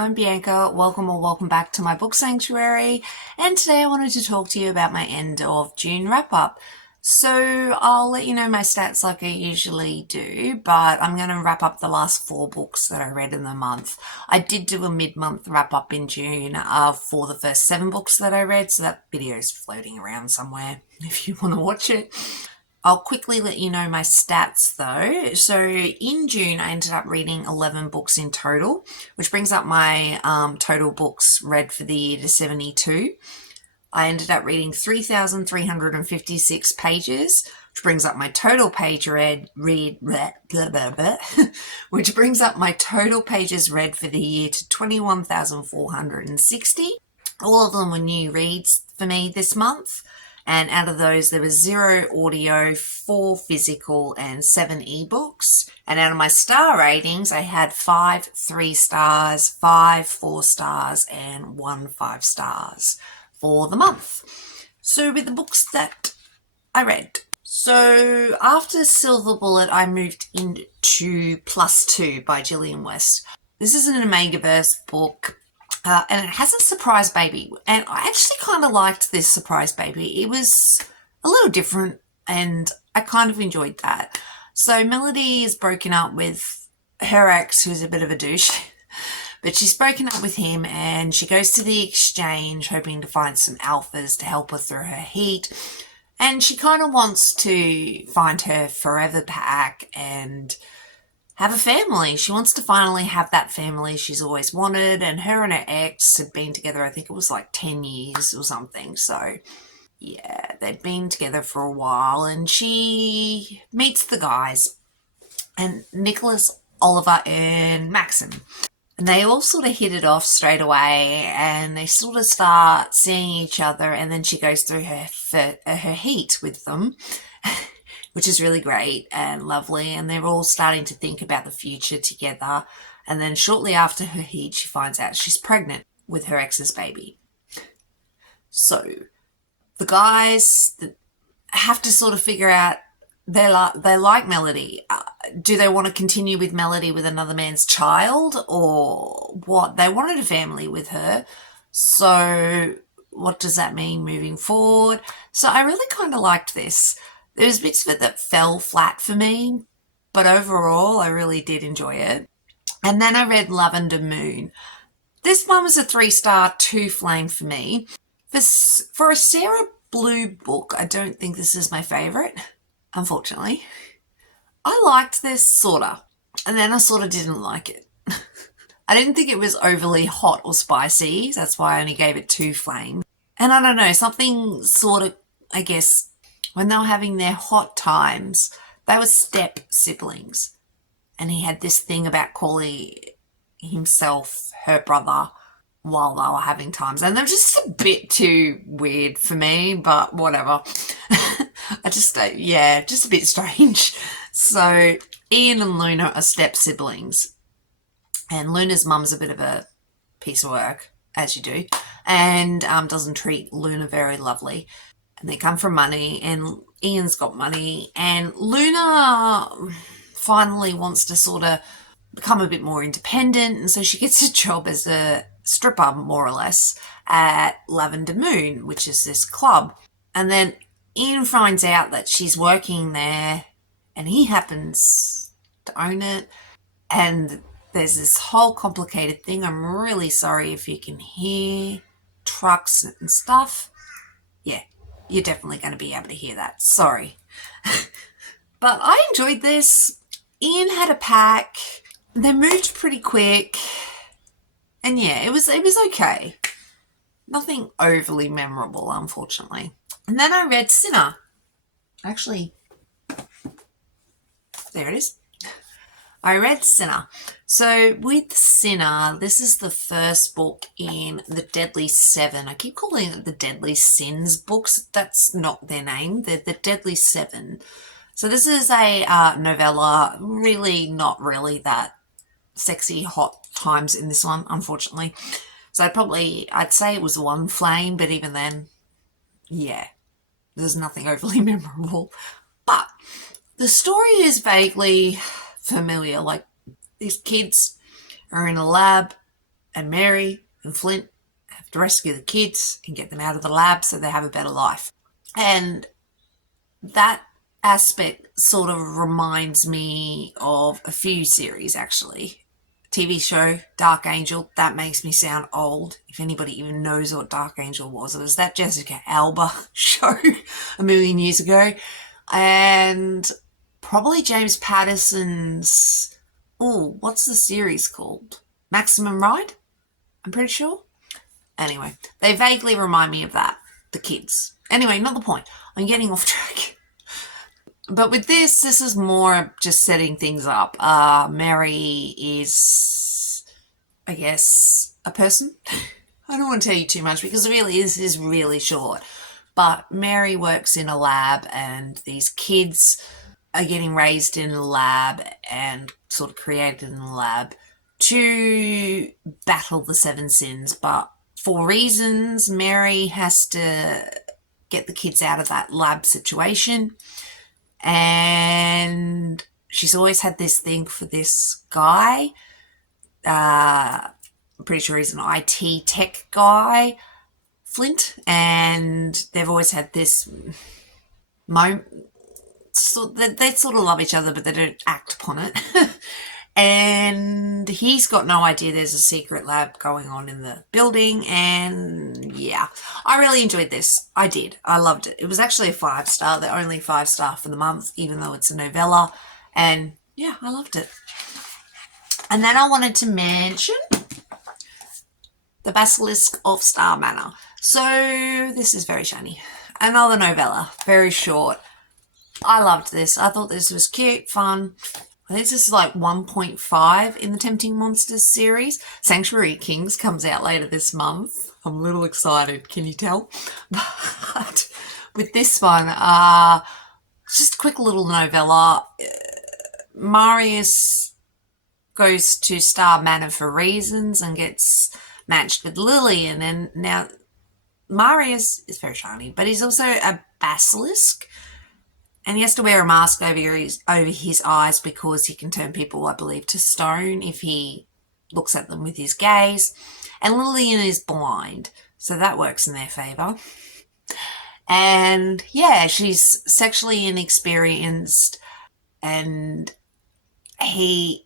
I'm Bianca. Welcome back to my book sanctuary. And today I wanted to talk to you about my end of June wrap up. So I'll let you know my stats like I usually do, but I'm going to wrap up the last 4 books that I read in the month. I did do a mid-month wrap up in June for the first 7 books that I read, so that video is floating around somewhere if you want to watch it. I'll quickly let you know my stats though. So in June, I ended up reading 11 books in total, which brings up my total books read for the year to 72. I ended up reading 3,356 pages, which brings up my total page read, which brings up my total pages read for the year to 21,460. All of them were new reads for me this month. And out of those, there was 0 audio, 4 physical, and 7 ebooks. And out of my star ratings, I had 5 3 stars, 5 4 stars, and 1 5 stars for the month. So with the books that I read. So after Silver Bullet, I moved into +2 by Gillian West. This is an Omegaverse book. And it has a surprise baby. And I actually kind of liked this surprise baby. It was a little different and I kind of enjoyed that. So Melody is broken up with her ex, who's a bit of a douche. But she's broken up with him and she goes to the exchange hoping to find some alphas to help her through her heat. And she kind of wants to find her forever pack and have a family. She wants to finally have that family she's always wanted, and her ex had been together, I think it was like 10 years or something. So yeah, they'd been together for a while, and she meets the guys, and Nicholas, Oliver, and Maxim. And they all sort of hit it off straight away, and they sort of start seeing each other, and then she goes through her heat with them. Which is really great and lovely, and they're all starting to think about the future together. And then shortly after her heat, she finds out she's pregnant with her ex's baby. So the guys have to sort of figure out, they like Melody. Do they want to continue with Melody with another man's child, or what? They wanted a family with her, so what does that mean moving forward? So I really kind of liked this. There's bits of it that fell flat for me, but overall I really did enjoy it. And then I read Lavender Moon. This one was a 3-star, 2 flame for me. For a Sarah Blue book, I don't think this is my favourite, unfortunately. I liked this, sorta, and then I sort of didn't like it. I didn't think it was overly hot or spicy, that's why I only gave it 2 flames. And I don't know, something sort of, I guess, when they were having their hot times, they were step siblings. And he had this thing about calling himself her brother while they were having times. And they were just a bit too weird for me, but whatever. just a bit strange. So Ian and Luna are step siblings. And Luna's mum's a bit of a piece of work, as you do, and doesn't treat Luna very lovely. And they come from money, and Ian's got money, and Luna finally wants to sort of become a bit more independent, and so she gets a job as a stripper, more or less, at Lavender Moon, which is this club. And then Ian finds out that she's working there, and he happens to own it, and there's this whole complicated thing. I'm really sorry if you can hear trucks and stuff. Yeah. You're definitely going to be able to hear that. Sorry. But I enjoyed this. Ian had a pack. They moved pretty quick. And yeah, it was okay. Nothing overly memorable, unfortunately. And then I read Sinner. Actually, there it is. I read Sinner. So with Sinner, this is the first book in the Deadly Seven. I keep calling it the Deadly Sins books. That's not their name. They're the Deadly Seven. So this is a novella, really not really that sexy, hot times in this one, unfortunately. So I'd say it was 1 flame, but even then, yeah, there's nothing overly memorable. But the story is vaguely familiar. Like, these kids are in a lab and Mary and Flint have to rescue the kids and get them out of the lab so they have a better life. And that aspect sort of reminds me of a few series, actually. TV show Dark Angel, that makes me sound old if anybody even knows what Dark Angel was. It was that Jessica Alba show a million years ago. And probably James Patterson's, what's the series called? Maximum Ride, I'm pretty sure. Anyway, they vaguely remind me of that, the kids. Anyway, not the point. I'm getting off track. But with this is more just setting things up. Mary is, I guess, a person. I don't want to tell you too much because really this is really short. But Mary works in a lab and these kids are getting raised in a lab and sort of created in the lab to battle the seven sins. But for reasons, Mary has to get the kids out of that lab situation. And she's always had this thing for this guy. I'm pretty sure he's an IT tech guy, Flint, and they've always had this moment. So they sort of love each other, but they don't act upon it. And he's got no idea there's a secret lab going on in the building. And yeah, I really enjoyed this. I did. I loved it. It was actually a 5-star, the only 5-star for the month, even though it's a novella. And yeah, I loved it. And then I wanted to mention The Basilisk of Star Manor. So this is very shiny. Another novella, very short. I loved this. I thought this was cute, fun. I think this is like 1.5 in the Tempting Monsters series. Sanctuary Kings comes out later this month. I'm a little excited, can you tell? But with this one, it's just a quick little novella. Marius goes to Star Manor for reasons and gets matched with Lillian. And now Marius is very shiny, but he's also a basilisk. And he has to wear a mask over his eyes because he can turn people, I believe, to stone if he looks at them with his gaze. And Lillian is blind, so that works in their favour. And yeah, she's sexually inexperienced, and they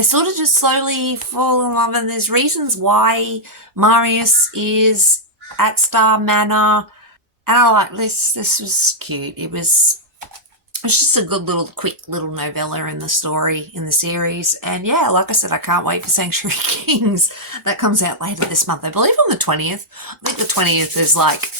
sort of just slowly fall in love, and there's reasons why Marius is at Star Manor. And I like this. This was cute. It's just a good little, quick little novella in the story, in the series. And yeah, like I said, I can't wait for Sanctuary Kings. That comes out later this month. I believe on the 20th. I think the 20th is like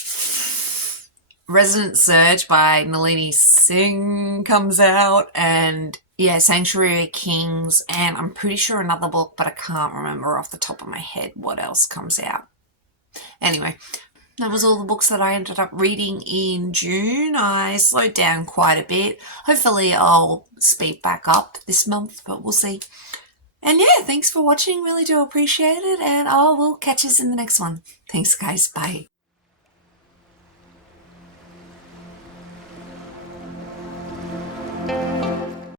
Resident Surge by Nalini Singh comes out. And yeah, Sanctuary Kings. And I'm pretty sure another book, but I can't remember off the top of my head what else comes out. Anyway, that was all the books that I ended up reading in June. I slowed down quite a bit. Hopefully I'll speed back up this month, but we'll see. And yeah, thanks for watching. Really do appreciate it. And I will catch us in the next one. Thanks, guys. Bye.